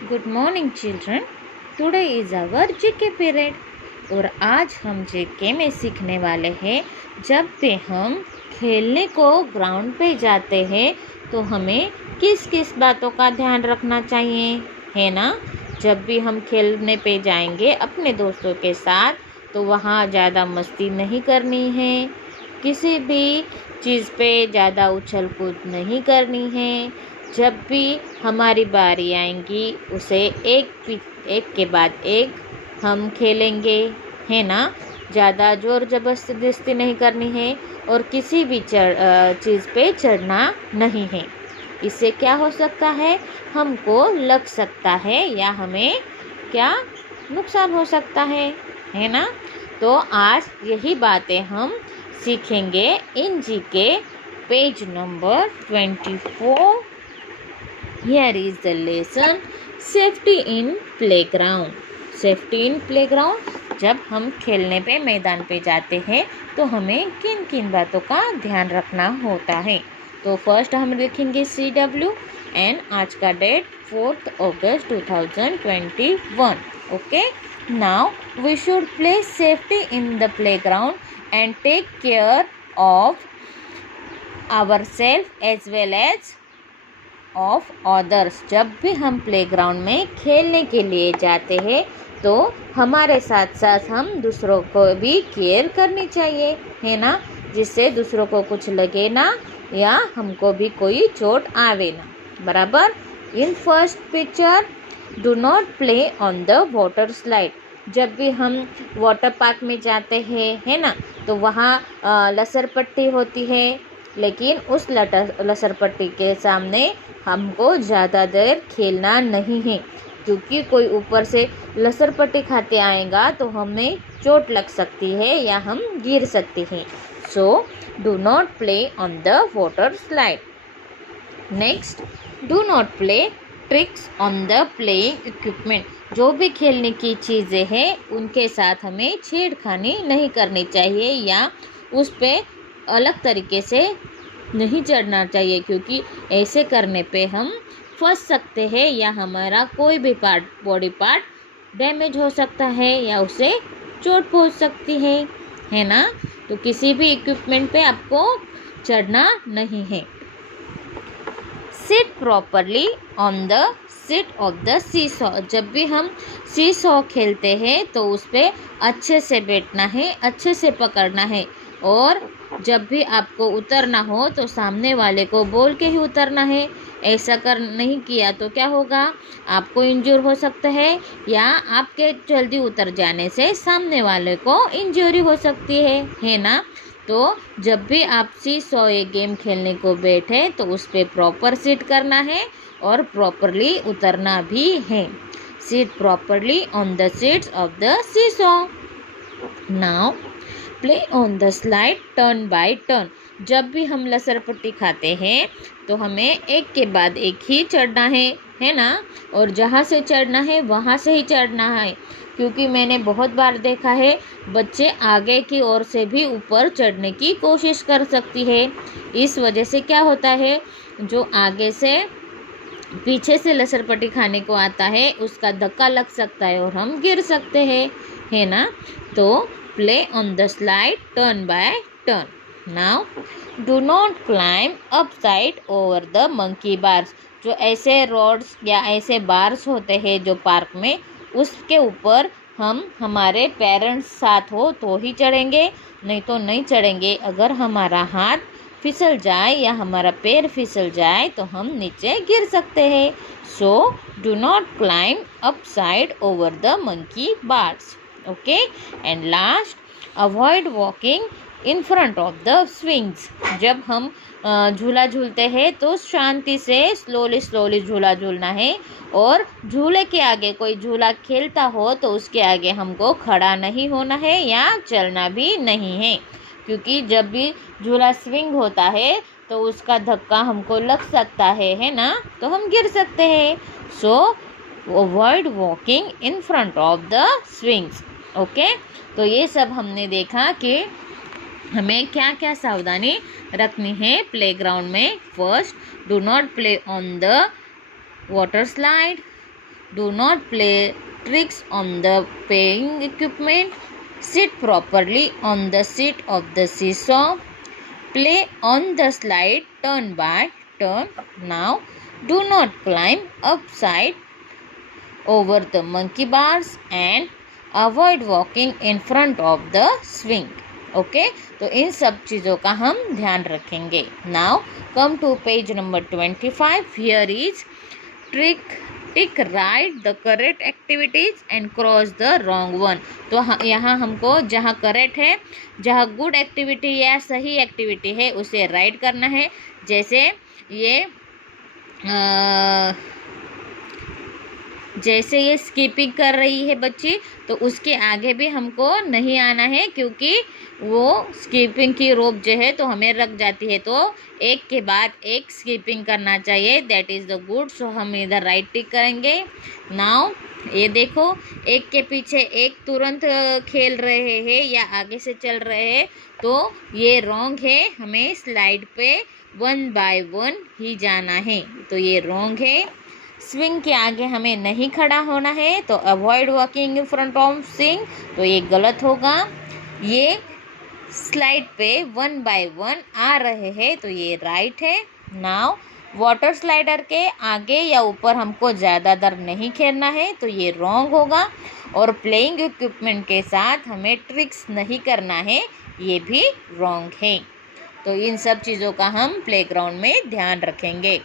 Good morning children. Today is our GK period और आज हम जीके में सीखने वाले हैं जब भी हम खेलने को ग्राउंड पे जाते हैं तो हमें किस किस बातों का ध्यान रखना चाहिए, है ना। जब भी हम खेलने पे जाएंगे अपने दोस्तों के साथ तो वहाँ ज़्यादा मस्ती नहीं करनी है, किसी भी चीज़ पे ज़्यादा उछल कूद नहीं करनी है। जब भी हमारी बारी आएगी उसे एक के बाद एक हम खेलेंगे, है ना। ज़्यादा ज़ोर ज़बरदस्ती नहीं करनी है और किसी भी चीज़ पे चढ़ना नहीं है। इससे क्या हो सकता है, हमको लग सकता है या हमें क्या नुकसान हो सकता है ना। तो आज यही बातें हम सीखेंगे in GK page number 24। Here is the lesson safety in playground. Safety in playground, जब हम खेलने पे मैदान पे जाते हैं तो हमें किन किन बातों का ध्यान रखना होता है। तो फर्स्ट हम लिखेंगे CW एंड आज का डेट 4 अगस्त 2021। Okay, now we should play safety in the playground and take care of ourselves as well as of others. जब भी हम प्लेग्राउंड में खेलने के लिए जाते हैं तो हमारे साथ साथ हम दूसरों को भी केयर करनी चाहिए, है ना, जिससे दूसरों को कुछ लगे ना या हमको भी कोई चोट आवे ना। बराबर। In first picture, do not play on the water slide. जब भी हम वाटर पार्क में जाते हैं, है ना, तो वहाँ लसर पट्टी होती है, लेकिन उस लसर पट्टी के सामने हमको ज़्यादा देर खेलना नहीं है, क्योंकि कोई ऊपर से लसर पट्टी खाते आएगा तो हमें चोट लग सकती है या हम गिर सकते हैं। So do not play on the water slide. Next, do not play tricks on the playing equipment. जो भी खेलने की चीज़ें हैं उनके साथ हमें छेड़खानी नहीं करनी चाहिए या उस पर अलग तरीके से नहीं चढ़ना चाहिए, क्योंकि ऐसे करने पे हम फंस सकते हैं या हमारा कोई भी बॉडी पार्ट डैमेज हो सकता है या उसे चोट पहुंच सकती है ना। तो किसी भी इक्विपमेंट पे आपको चढ़ना नहीं है। Seat properly on the seat of the seesaw. जब भी हम सीसॉ खेलते हैं तो उस पर अच्छे से बैठना है, अच्छे से पकड़ना है, और जब भी आपको उतरना हो तो सामने वाले को बोल के ही उतरना है। ऐसा नहीं किया तो क्या होगा, आपको इंजर हो सकता है या आपके जल्दी उतर जाने से सामने वाले को इंजरी हो सकती है ना। तो जब भी आप सीसॉ गेम खेलने को बैठे तो उस पर प्रॉपर सीट करना है और प्रॉपरली उतरना भी है। Seat properly on the seats of the seesaw. Now play on the slide turn by turn. जब भी हम लसर पट्टी खाते हैं तो हमें एक के बाद एक ही चढ़ना है ना, और जहाँ से चढ़ना है वहाँ से ही चढ़ना है, क्योंकि मैंने बहुत बार देखा है बच्चे आगे की ओर से भी ऊपर चढ़ने की कोशिश कर सकती है। इस वजह से क्या होता है, जो आगे से पीछे से लसर पट्टी खाने को आता है उसका धक्का लग सकता है और हम गिर सकते हैं, है ना। तो play on the slide turn by turn. Now do not climb up side over the monkey bars. जो ऐसे रोड्स या ऐसे बार्स होते हैं जो पार्क में, उसके ऊपर हम हमारे पेरेंट्स साथ हो तो ही चढ़ेंगे, नहीं तो नहीं चढ़ेंगे। अगर हमारा हाथ फिसल जाए या हमारा पैर फिसल जाए तो हम नीचे गिर सकते हैं। So do not climb up side over the monkey bars. Okay, and last, avoid walking in front of the swings. जब हम झूला झूलते हैं तो शांति से स्लोली झूला झूलना है, और झूले के आगे कोई झूला खेलता हो तो उसके आगे हमको खड़ा नहीं होना है या चलना भी नहीं है, क्योंकि जब भी झूला स्विंग होता है तो उसका धक्का हमको लग सकता है ना, तो हम गिर सकते हैं। सो avoid walking in front of the swings. Okay, तो ये सब हमने देखा कि हमें क्या क्या सावधानी रखनी है प्लेग्राउंड में। First, do not play on the water slide. Do not play tricks on the playing equipment, seat properly on the seat of the seesaw, play on the slide turn by turn. Now do not climb upside over the monkey bars and avoid walking in front of the swing. Okay तो इन सब चीज़ों का हम ध्यान रखेंगे. Now come to page number 25. Here is trick tick right the correct activities and cross the wrong one. तो यहाँ हमको जहाँ करेक्ट है, जहाँ गुड एक्टिविटी या सही एक्टिविटी है उसे राइट करना है. जैसे ये स्कीपिंग कर रही है बच्ची, तो उसके आगे भी हमको नहीं आना है क्योंकि वो स्कीपिंग की रोप जो है तो हमें रख जाती है, तो एक के बाद एक स्कीपिंग करना चाहिए. That is the good. So हम इधर राइट टिक करेंगे. नाउ ये देखो, एक के पीछे एक तुरंत खेल रहे हैं या आगे से चल रहे हैं, तो ये रॉन्ग है. हमें स्लाइड पे 1 बाय 1 ही जाना है, तो ये रॉन्ग है. स्विंग के आगे हमें नहीं खड़ा होना है, तो avoid walking in front of swing, तो ये गलत होगा. ये स्लाइड पे 1 बाय 1 आ रहे हैं, तो ये राइट है. नाउ वाटर स्लाइडर के आगे या ऊपर हमको ज़्यादा देर नहीं खेलना है, तो ये रॉन्ग होगा. और प्लेइंग इक्विपमेंट के साथ हमें ट्रिक्स नहीं करना है, ये भी रॉन्ग है. तो इन सब चीज़ों का हम प्लेग्राउंड में ध्यान रखेंगे.